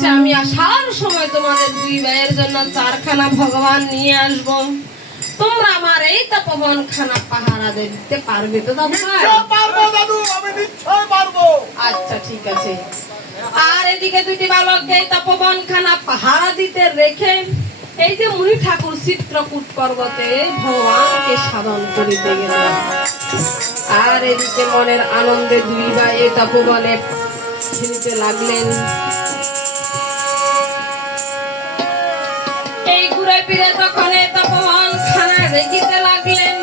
হচ্ছে আমি আসার সময় তোমাদের দুই ভাইয়ের জন্য চারখানা ভগবান নিয়ে আসব। তোমরা আমার এই তপবন খানা পাহারা দিতে পারবে তো দাদা নিশ্চয় দাদু আমি নিশ্চয় পারব। আচ্ছা ঠিক আছে। আর এদিকে দুটি বালককে এই তপবন খানা পাহারা দিতে রেখে এই যে মুনি ঠাকুর চিত্রকূট পর্বতে ভগবানকে সাধন করিতে গেলেন আর এদিকে মনের আনন্দে দুই ভাই এই তপবনে খেলিতে লাগলেন। দেখিতে লাগলেন।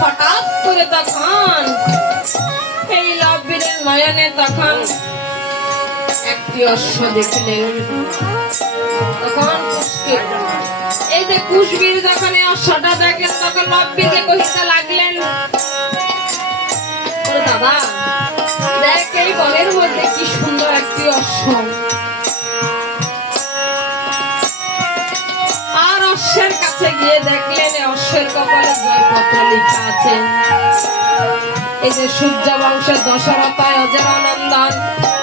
হঠাৎ করে তখন, এই লব্বীরের নয়নে তখন একটি অশ্ব দেখলেন। তখন এই যে কুশবীর যখন এই অশ্বটা দেখলেন, তখন লব্বীকে কহিতে লাগলেন দাদা দেখ এই বনের মধ্যে কি সুন্দর একটি অশ্ব। অশ্বের কাছে গিয়ে দেখলেন অশ্বের কপালে জয়পত্র লেখা আছে। এই যে সূর্য বংশের দশরথায় অজরানন্দন,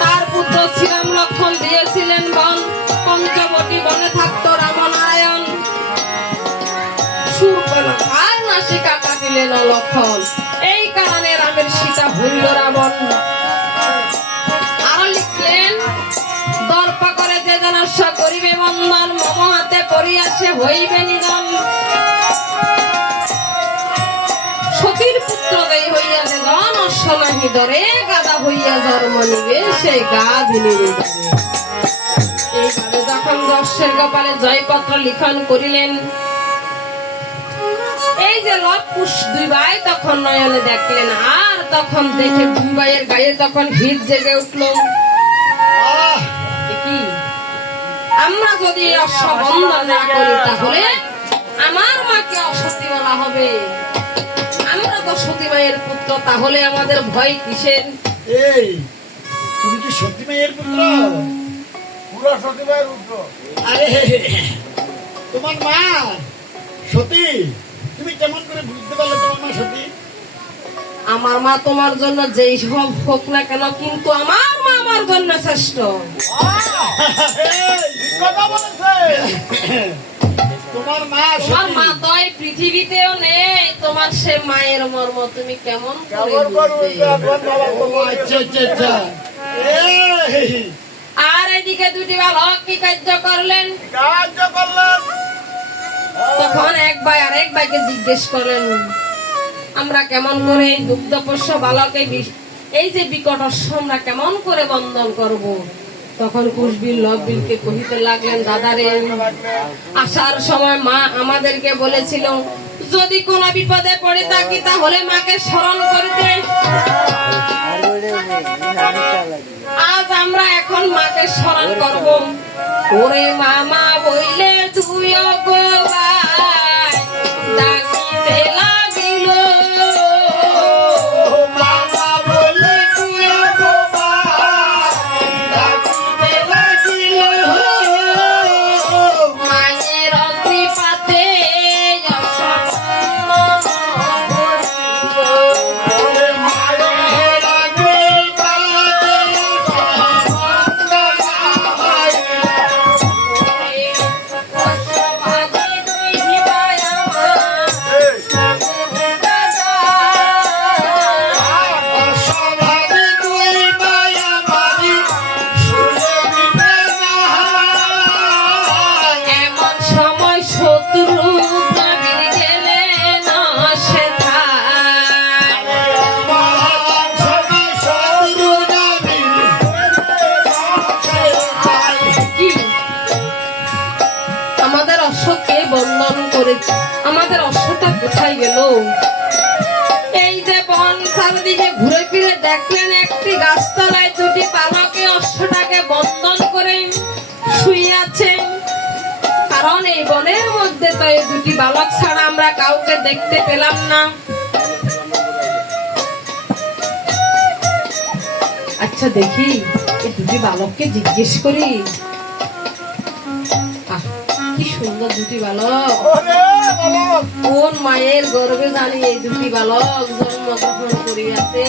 তার পুত্র শ্রীরাম লক্ষণ দিয়েছিলেন বন পঞ্চবটি বনে থাকতো রামনারায়ণ সুর্পনখার নাসিকা কাটিলেন লক্ষণ। এই কারণে রামের সীতা ভুলল রাবণ। করিবে বন্ধন মম হাতে পড়িয়াছে হইবে নিধন সতীর পুত্র দেই হইয়া যে জন অশ্ব নাহি দরে গাদা হইয়া জন্ম নিবে সে গা দিলিবে এইভাবে যখন দর্শের কপালে জয়পত্র লিখন করিলেন, এই যে লপুষ দুই ভাই তখন নয়নে দেখলেন, আর তখন দেখে দুই ভাইয়ের গায়ে তখন ভিড় জেগে উঠল। আমরা যদি এই না করি তাহলে আমার মাকে অসতী বলা হবে। আমরা তো সতী মায়ের পুত্র তাহলে আমাদের ভয় কিসের? এই তুমি কি সত্যি মেয়ের পুত্র পুরো সতীবাইয়ের উত্তর আরে তোমার মা সতী। তুমি কেমন করে বুঝতে পারলে তোমার মা সতী? আমার মা তোমার জন্য যেই সব হোক না কেন কিন্তু আমার মা আমার জন্য শ্রেষ্ঠ। এই, কথা বলেছে তোমার মা তোমার মা তো এই পৃথিবীতেও নেই তোমার সে মায়ের মর্ম তুমি কেমন করে কেমন করে বুঝবে? আপনার বাবা তো ও, এই, আর এদিকে দুটি বালক কি কার্য করলেন? কার্য করলেন? তখন এক ভাই আর এক ভাইকে জিজ্ঞেস করলেন আমরা কেমন করে এই দুগ্ধপোষ্য বালকে এই যে বিকট আমরা কেমন করে বন্ধন করব। তখন কুশবির লববিলকে কহিতে লাগলেন, দাদারে, আসার সময় মা আমাদেরকে বলেছিল, যদি কোন বিপদে পড়ে থাকি তাহলে মাকে স্মরণ করিতে আজ আমরা এখন মাকে স্মরণ করব ওরে মামা বইলে তুই করেছে। আমাদের অশ্বটা কোথায় গেল? এই যে বন চারিদিকে ঘুরে ফিরে দেখলেন একটি গাছতলায় দুটি বালকে অশ্বটাকে বন্ধন করে শুয়ে কারণ এই বনের মধ্যে তো এই দুটি বালক ছাড়া আমরা কাউকে দেখতে পেলাম না। আচ্ছা দেখি, এই দুটি বালককে জিজ্ঞেস করি। কি সুন্দর দুটি বালক। কোন মায়ের জানি এই দুটি বালক জন্মগ্রহণ করিয়াছে?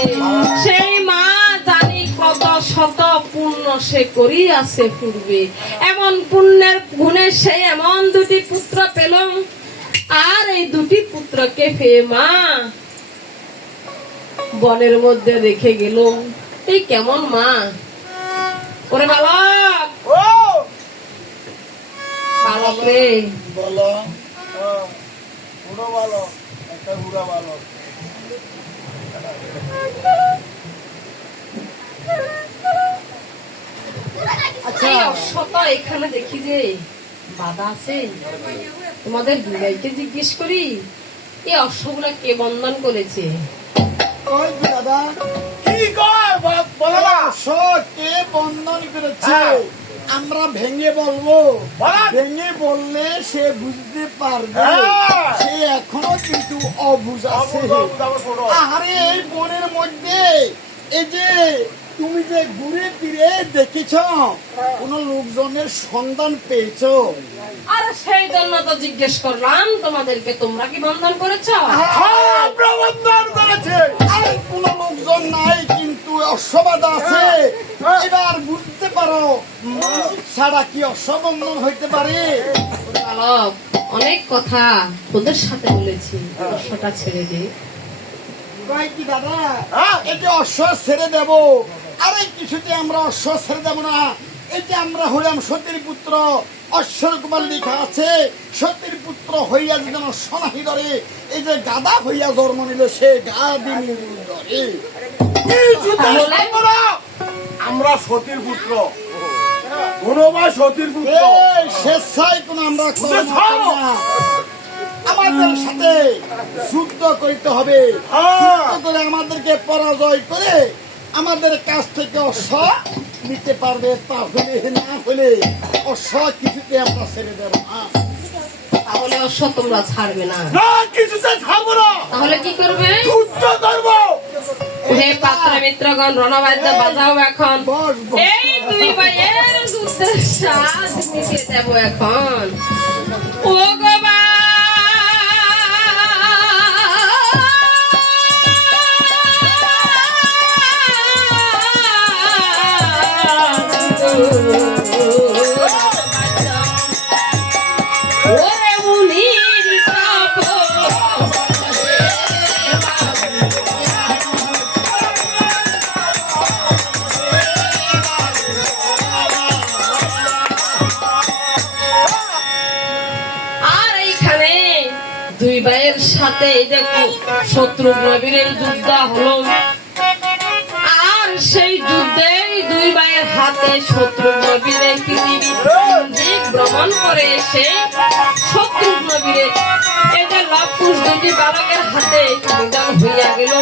সেই মা জানি কত শত পুণ্য সে করিয়াছে পূর্বে। এমন পুণ্যের গুণে সে এমন দুটি পুত্র পেল। আর এই দুটি পুত্রকে পেয়ে মা বনের মধ্যে রেখে গেল। এই কেমন মা? ওরে বালক! ও! বালক রে। বলো। ভালো একটা উড়া ভালো। আচ্ছা। এখানে দেখি যে বাধা আছে। তোমাদের জিজ্ঞেস করি এই অশ্বগুলা কে বন্ধন করেছে? দাদা? কি কয়? বলো না। কে বন্ধন করেছে? হ্যাঁ। আমরা ভেঙে বলব। ভেঙে বললে সে বুঝতে পারবে। হ্যাঁ। সে এখনও কিন্তু অবুঝ আছে। আহারে এই বনের মধ্যে এই যে তুমি যে ঘুরে ফিরে দেখেছ কোন লোকজনের সন্ধান পেয়েছ? আর সেই জন্য তো জিজ্ঞেস করলাম তোমাদেরকে তোমরা কি বন্ধন করেছ? হ্যাঁ, আমরা বন্ধন করেছি। আর কোন লোকজন নাই কিন্তু অশ্ববাদা আছে। এবার বুঝতে পারো ছাড়া কি অশ্ববন্ধন হইতে পারে? অনেক কথা তোদের সাথে বলেছি অশ্বটা ছেড়ে দে। কয় কি দাদা। এটা অশ্ব ছেড়ে দেব। আরে কিছুতে আমরা অশ্ব ছেড়ে দেব না এটা আমরা হইলাম সতীর পুত্র অশ্বর কুমার লেখা আছে সতীর পুত্র হইয়া যেন সোনাহি ধরে এই যে গাদা হইয়া জন্ম নিল সে গা দিন ধরে। আমরা সতীর পুত্র ধন্যবাদ সতীর পুত্র স্বেচ্ছায় কোন আমরা। আমাদের সাথে যুদ্ধ করতে হবে হ্যাঁ। আমাদেরকে পরাজয় করে আমাদের কাছ থেকে অশ্ব নিতে পারবে তা হলে না হলে অশ্ব কিছুতে আমরা ছেড়ে দেব না। তাহলে তোমরা ছাড়বে না। না কিছুতে ছাড়বো না। তাহলে কি করবে? যুদ্ধ করব। হে পাত্র মিত্রগণ রণবাদ্য বাজাও এখন। বস, বস। এই দুই ভাইয়ের যুদ্ধের সাজ নিতে দেব এখন। ও গো দুই ভাইয়ের সাথে এই দেখো শত্রু নবীরের যুদ্ধ হলো। আর সেই যুদ্ধে দুই ভাইয়ের হাতে শত্রু নবীরে পৃথিবী ভ্রমণ করে এসে শত্রু নবীরে এদের লাভ পুষ দুটি বালকের হাতে নিদান হইয়া গেল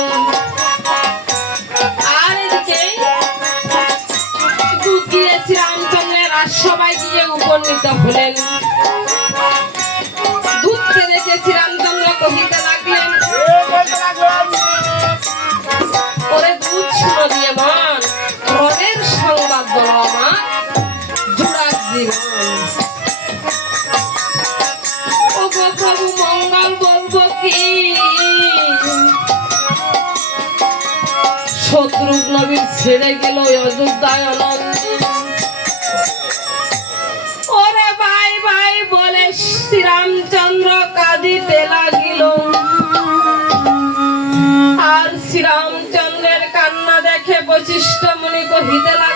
জীবন ও গো প্রভু, মঙ্গল বলব কি? শত্রু নবীর ছেড়ে গেল ওরে ভাই ভাই, বলে শ্রীরামচন্দ্র কাঁদিতে লাগিল। আর শ্রীরামচন্দ্রের কান্না দেখে বৈশিষ্ট্য মনে কহিতে লাগলেন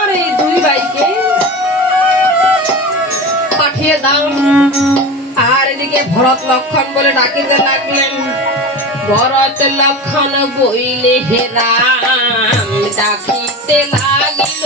দাও। আর এদিকে ভরত লক্ষণ বলে ডাকিতে লাগলেন, ভরত লক্ষণ বইলে হে রাম, ডাকিতে লাগিল।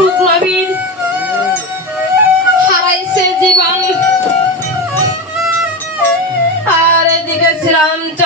ওরে